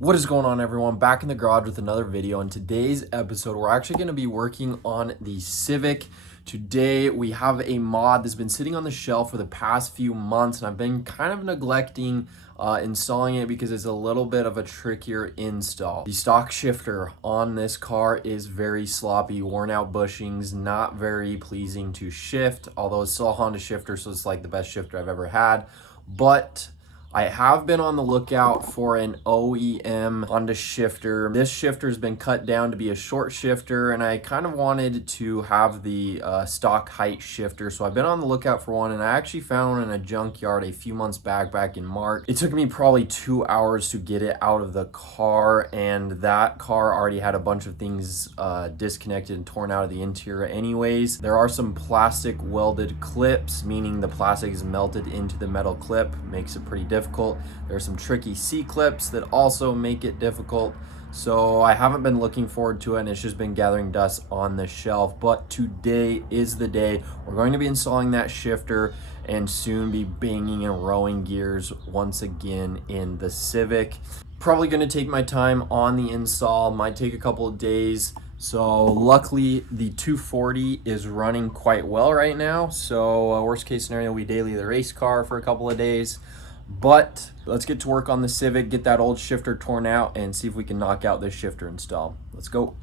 What is going on, everyone? Back in the garage with another video. In today's episode, we're actually going to be working on the Civic. Today, we have a mod that's been sitting on the shelf for the past few months, and I've been kind of neglecting installing it because it's a little bit of a trickier install. The stock shifter on this car is very sloppy, worn out bushings, not very pleasing to shift, although it's still a Honda shifter, so it's like the best shifter I've ever had. But I have been on the lookout for an OEM Honda shifter. This shifter has been cut down to be a short shifter, and I kind of wanted to have the stock height shifter. So I've been on the lookout for one, and I actually found one in a junkyard a few months back in March. It took me probably 2 hours to get it out of the car, and that car already had a bunch of things disconnected and torn out of the interior anyways. There are some plastic welded clips, meaning the plastic is melted into the metal clip, makes it pretty difficult. There are some tricky C-clips that also make it difficult. So I haven't been looking forward to it, and it's just been gathering dust on the shelf. But today is the day. We're going to be installing that shifter and soon be banging and rowing gears once again in the Civic. Probably going to take my time on the install. Might take a couple of days. So luckily the 240 is running quite well right now. So worst case scenario, we daily the race car for a couple of days. But let's get to work on the Civic, get that old shifter torn out, and see if we can knock out this shifter install. Let's go.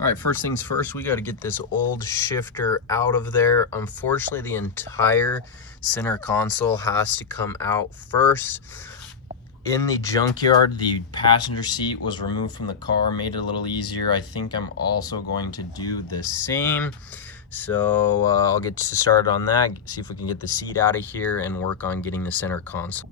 All right, first things first, we got to get this old shifter out of there. Unfortunately, the entire center console has to come out first. In the junkyard, the passenger seat was removed from the car, made it a little easier. I think I'm also going to do the same. So I'll get started on that, see if we can get the seat out of here and work on getting the center console.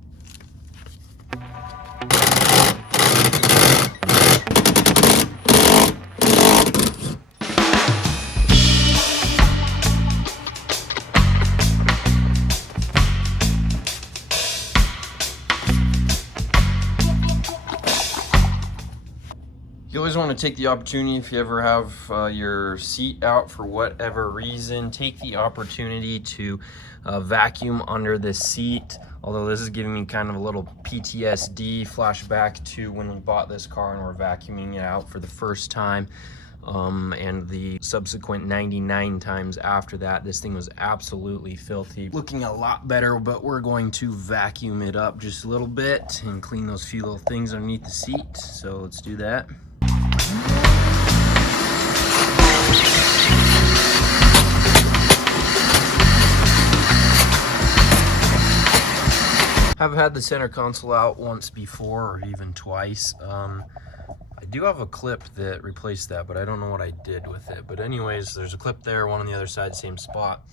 You always want to take the opportunity, if you ever have your seat out for whatever reason, take the opportunity to vacuum under the seat. Although this is giving me kind of a little PTSD flashback to when we bought this car and we're vacuuming it out for the first time. And the subsequent 99 times after that. This thing was absolutely filthy. Looking a lot better, but we're going to vacuum it up just a little bit and clean those few little things underneath the seat. So let's do that. I've had the center console out once before, or even twice. I do have a clip that replaced that, but I don't know what I did with it. But anyways, there's a clip there, one on the other side, same spot.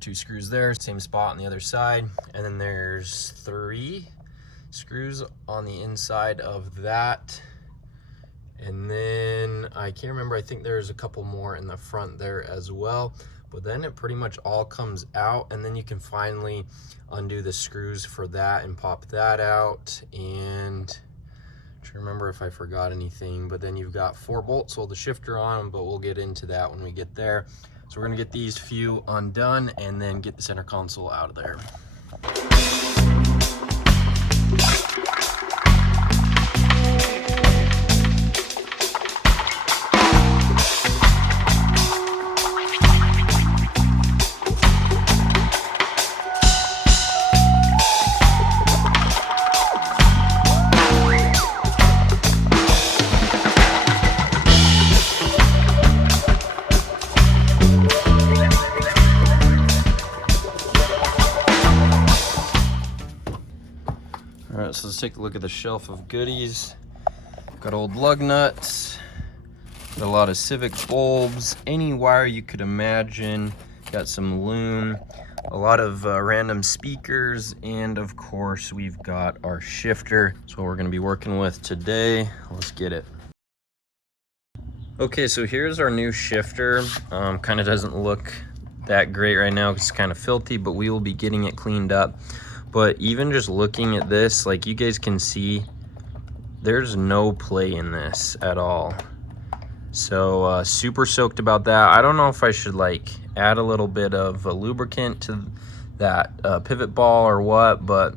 2 screws there, same spot on the other side. And then there's 3 screws on the inside of that. And then I can't remember, I think there's a couple more in the front there as well. But then it pretty much all comes out, and then you can finally undo the screws for that and pop that out. And I'm trying to remember if I forgot anything, but then you've got 4 bolts hold the shifter on them, but we'll get into that when we get there. So we're gonna get these few undone and then get the center console out of there. Alright, so let's take a look at the shelf of goodies. Got old lug nuts, got a lot of Civic bulbs, any wire you could imagine, got some loom, a lot of random speakers, and of course we've got our shifter. That's what we're going to be working with today. Let's get it. Okay, so here's our new shifter. Kind of doesn't look that great right now because it's kind of filthy, but we will be getting it cleaned up. But even just looking at this, like you guys can see, there's no play in this at all. So super soaked about that. I don't know if I should like add a little bit of a lubricant to that pivot ball or what, but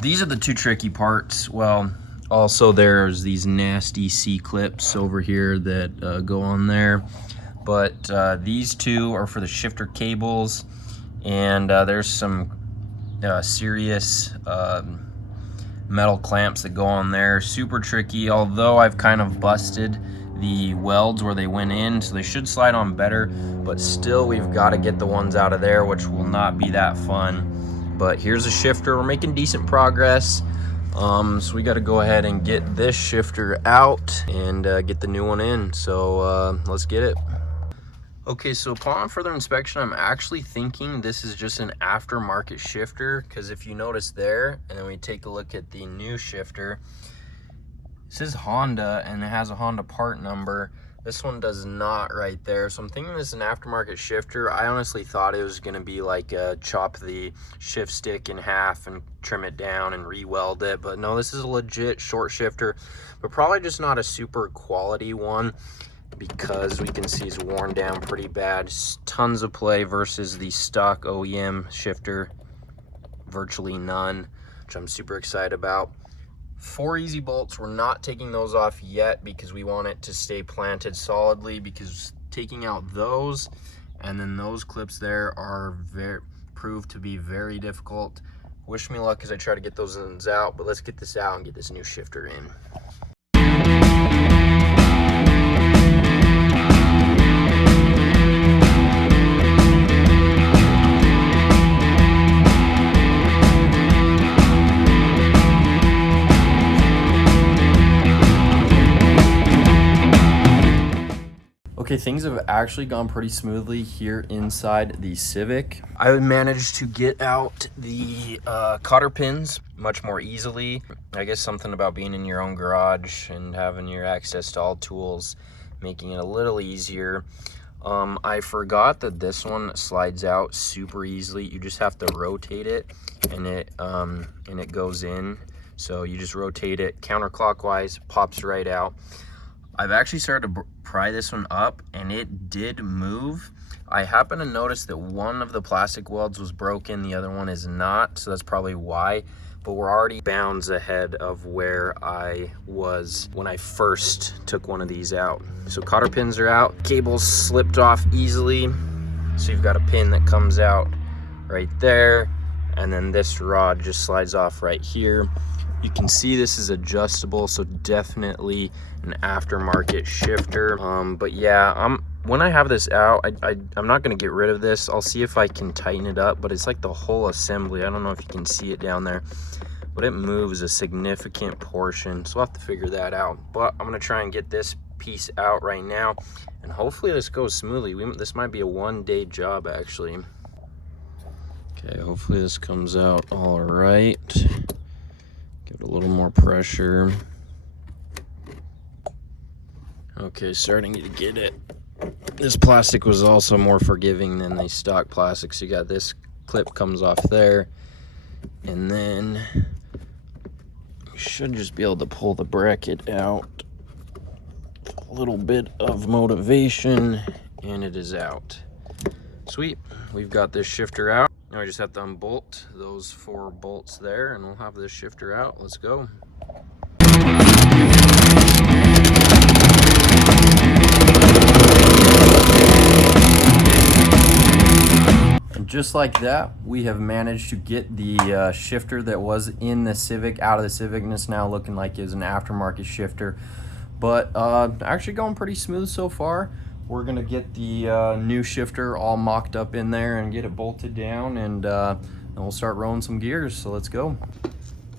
these are the two tricky parts. Well, also there's these nasty C-clips over here that go on there, but these two are for the shifter cables, and there's some serious metal clamps that go on there. Super tricky, although I've kind of busted the welds where they went in, so they should slide on better, but still we've got to get the ones out of there, which will not be that fun. But here's a shifter. We're making decent progress. So we got to go ahead and get this shifter out and get the new one in. So let's get it. Okay, so upon further inspection, I'm actually thinking this is just an aftermarket shifter, because if you notice there, and then we take a look at the new shifter, it says Honda and it has a Honda part number. This one does not right there. So I'm thinking this is an aftermarket shifter. I honestly thought it was gonna be like chop the shift stick in half and trim it down and re-weld it, but no, this is a legit short shifter, but probably just not a super quality one, because we can see it's worn down pretty bad. Tons of play versus the stock OEM shifter, virtually none, which I'm super excited about. 4 easy bolts, we're not taking those off yet because we want it to stay planted solidly, because taking out those and then those clips there are proved to be very difficult. Wish me luck as I try to get those ends out, but let's get this out and get this new shifter in. Okay, things have actually gone pretty smoothly here inside the Civic. I managed to get out the cotter pins much more easily. I guess something about being in your own garage and having your access to all tools, making it a little easier. I forgot that this one slides out super easily. You just have to rotate it, and it goes in. So you just rotate it counterclockwise, pops right out. I've actually started to pry this one up, and it did move. I happen to notice that one of the plastic welds was broken, the other one is not, so that's probably why. But we're already bounds ahead of where I was when I first took one of these out. So cotter pins are out, cables slipped off easily. So you've got a pin that comes out right there, and then this rod just slides off right here. You can see this is adjustable, so definitely an aftermarket shifter. But yeah, when I have this out, I'm not gonna get rid of this. I'll see if I can tighten it up, but it's like the whole assembly. I don't know if you can see it down there, but it moves a significant portion, so I'll have to figure that out. But I'm gonna try and get this piece out right now, and hopefully this goes smoothly. This might be a one-day job, actually. Okay, hopefully this comes out all right. Give it a little more pressure. Okay, starting to get it. This plastic was also more forgiving than the stock plastic. So you got this clip comes off there, and then you should just be able to pull the bracket out. A little bit of motivation, and it is out. Sweet, we've got this shifter out. Now I just have to unbolt those 4 bolts there, and we'll have this shifter out. Let's go. And just like that, we have managed to get the shifter that was in the Civic out of the Civic, and it's now looking like it's an aftermarket shifter. But actually going pretty smooth so far. We're gonna get the new shifter all mocked up in there and get it bolted down, and we'll start rolling some gears, so let's go.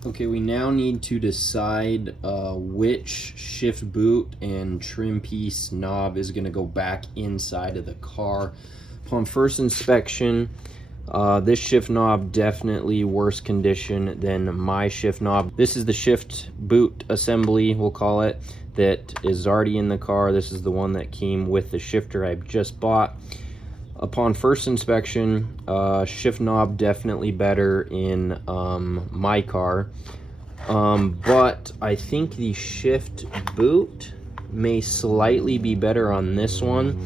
Okay, we now need to decide which shift boot and trim piece knob is gonna go back inside of the car. Upon first inspection, this shift knob definitely worse condition than my shift knob. This is the shift boot assembly, we'll call it, that is already in the car. This is the one that came with the shifter I just bought. Upon first inspection, shift knob definitely better in my car, but I think the shift boot may slightly be better on this one.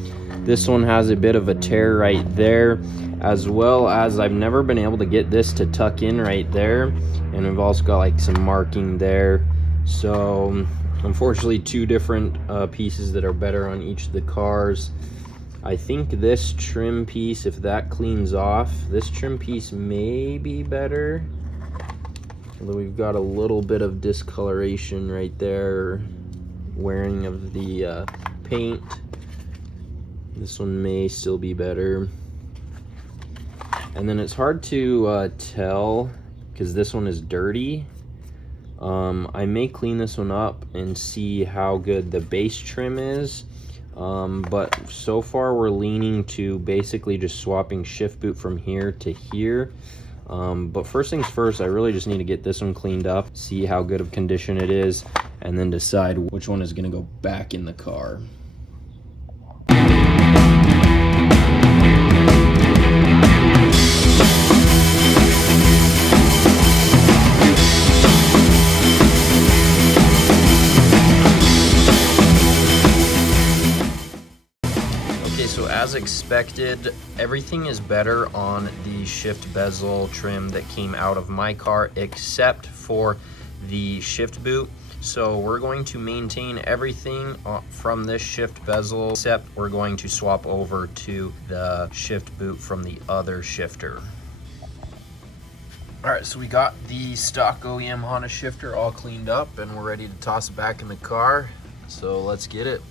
This one has a bit of a tear right there, as well as I've never been able to get this to tuck in right there, and we've also got like some marking there. So unfortunately, two different pieces that are better on each of the cars. I think this trim piece, if that cleans off, this trim piece may be better. Although we've got a little bit of discoloration right there, wearing of the paint. This one may still be better. And then it's hard to tell because this one is dirty. I may clean this one up and see how good the base trim is. But so far we're leaning to basically just swapping shift boot from here to here. But first things first, I really just need to get this one cleaned up, see how good of condition it is, and then decide which one is going to go back in the car. So as expected, everything is better on the shift bezel trim that came out of my car, except for the shift boot. So we're going to maintain everything from this shift bezel, except we're going to swap over to the shift boot from the other shifter. All right, so we got the stock OEM Honda shifter all cleaned up and we're ready to toss it back in the car. So let's get it.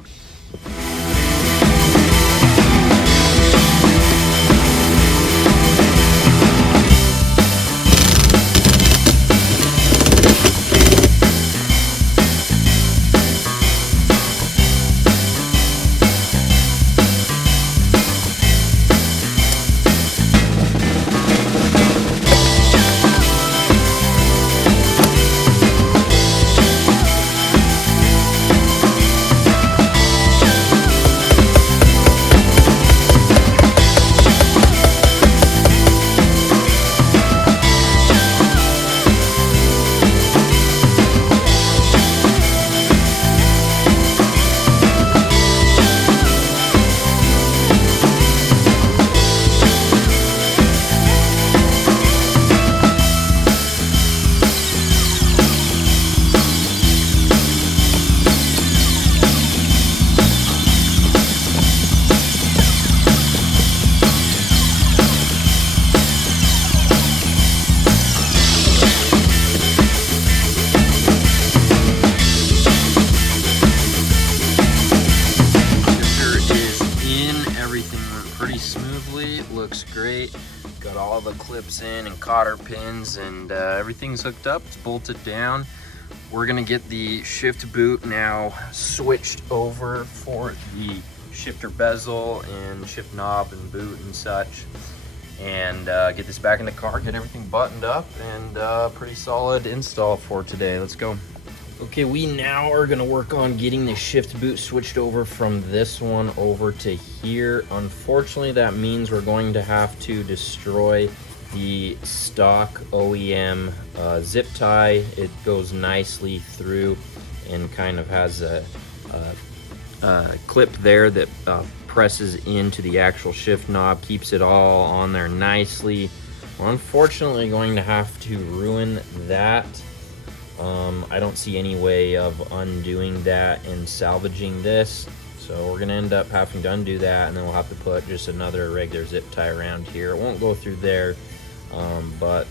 Looks great. Got all the clips in and cotter pins, and everything's hooked up. It's bolted down. We're gonna get the shift boot now switched over for the shifter bezel and shift knob and boot and such, and get this back in the car, get everything buttoned up, and pretty solid install for today. Let's go. Okay, we now are gonna work on getting the shift boot switched over from this one over to here. Unfortunately, that means we're going to have to destroy the stock OEM zip tie. It goes nicely through and kind of has a clip there that presses into the actual shift knob, keeps it all on there nicely. We're unfortunately going to have to ruin that. I don't see any way of undoing that and salvaging this, so we're gonna end up having to undo that, and then we'll have to put just another regular zip tie around here. It won't go through there, but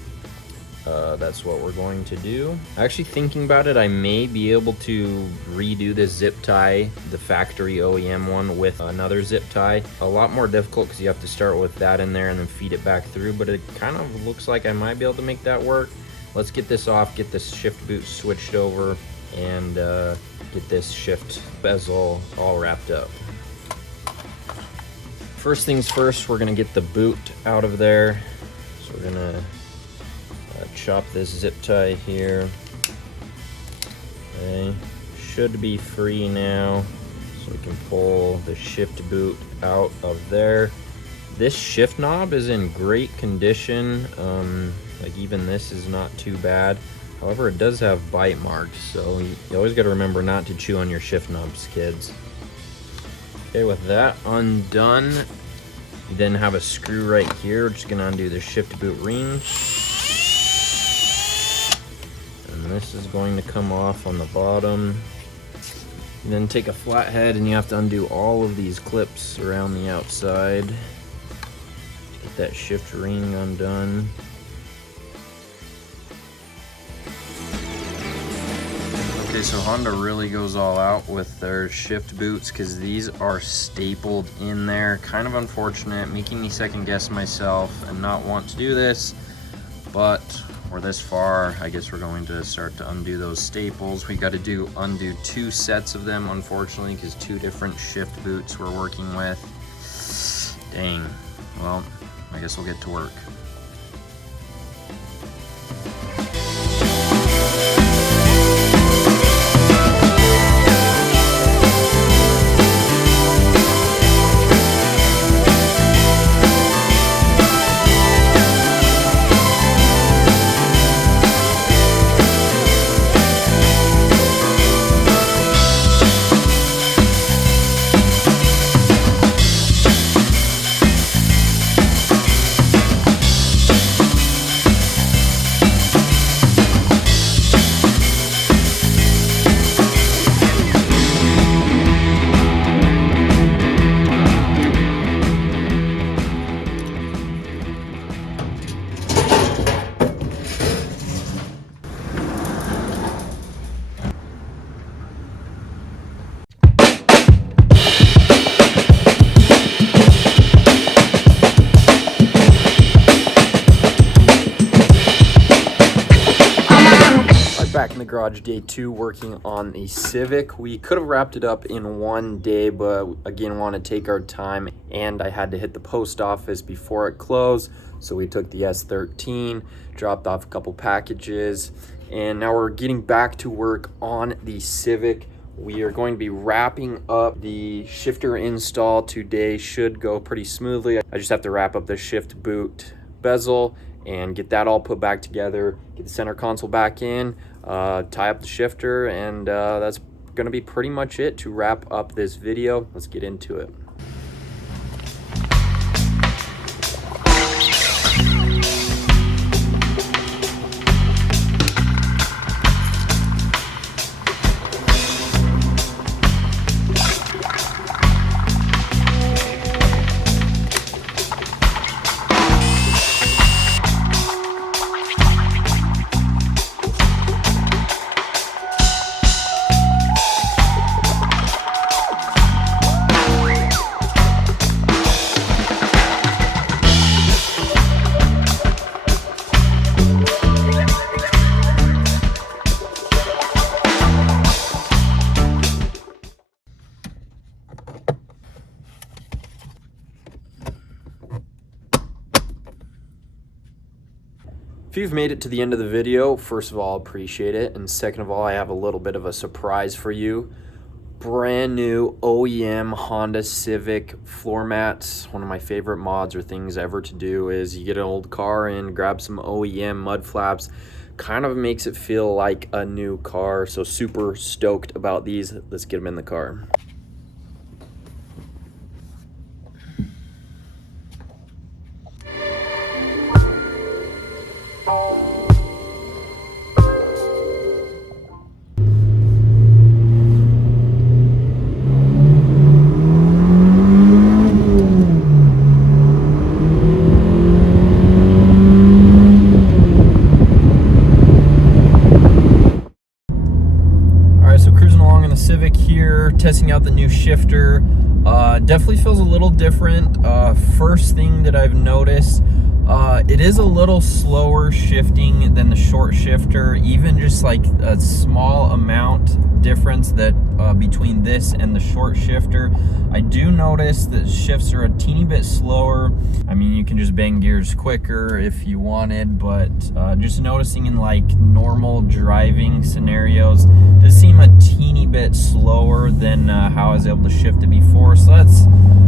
that's what we're going to do. Actually, thinking about it, I may be able to redo this zip tie, the factory OEM one, with another zip tie. A lot more difficult because you have to start with that in there and then feed it back through, but it kind of looks like I might be able to make that work. Let's get this off, get this shift boot switched over, and get this shift bezel all wrapped up. First things first, we're gonna get the boot out of there. So we're gonna chop this zip tie here. Okay, should be free now. So we can pull the shift boot out of there. This shift knob is in great condition. Like even this is not too bad. However, it does have bite marks, so you always got to remember not to chew on your shift knobs, kids. Okay, with that undone, you then have a screw right here. We're just gonna undo the shift boot ring. And this is going to come off on the bottom. You then take a flathead and you have to undo all of these clips around the outside. Get that shift ring undone. Okay, so Honda really goes all out with their shift boots because these are stapled in there. Kind of unfortunate, making me second guess myself and not want to do this, but we're this far. I guess we're going to start to undo those staples. We got to undo 2 sets of them, unfortunately, because 2 different shift boots we're working with. Dang. Well, I guess we'll get to work. Back in the garage, day 2, working on the Civic. We could have wrapped it up in one day, but again, want to take our time, and I had to hit the post office before it closed, so we took the S13, dropped off a couple packages, and now we're getting back to work on the Civic. We are going to be wrapping up the shifter install today. Should go pretty smoothly. I just have to wrap up the shift boot bezel and get that all put back together, get the center console back in, tie up the shifter, and that's gonna be pretty much it to wrap up this video. Let's get into it. If you've made it to the end of the video, first of all, appreciate it. And second of all, I have a little bit of a surprise for you. Brand new OEM Honda Civic floor mats. One of my favorite mods or things ever to do is you get an old car and grab some OEM mud flaps. Kind of makes it feel like a new car. So super stoked about these. Let's get them in the car. Civic here, testing out the new shifter. Definitely feels a little different. First thing that I've noticed, it is a little slower shifting than the short shifter, even just like a small amount difference that between this and the short shifter. I do notice that shifts are a teeny bit slower. I mean, you can just bang gears quicker if you wanted, but just noticing in like normal driving scenarios, does seem a teeny bit slower than how I was able to shift it before. So that's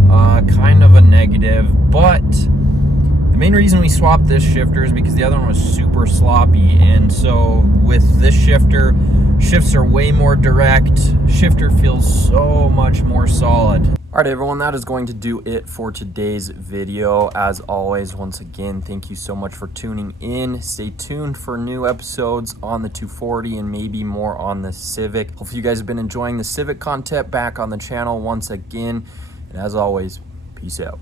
kind of a negative, but the main reason we swapped this shifter is because the other one was super sloppy, and so with this shifter, shifts are way more direct. Shifter feels so much more solid. All right, everyone, that is going to do it for today's video. As always, once again, thank you so much for tuning in. Stay tuned for new episodes on the 240 and maybe more on the Civic. Hopefully you guys have been enjoying the Civic content back on the channel once again. And as always, peace out.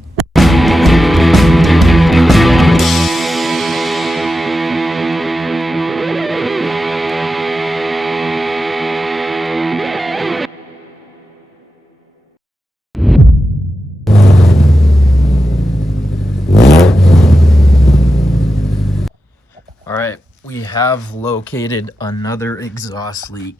All right, we have located another exhaust leak.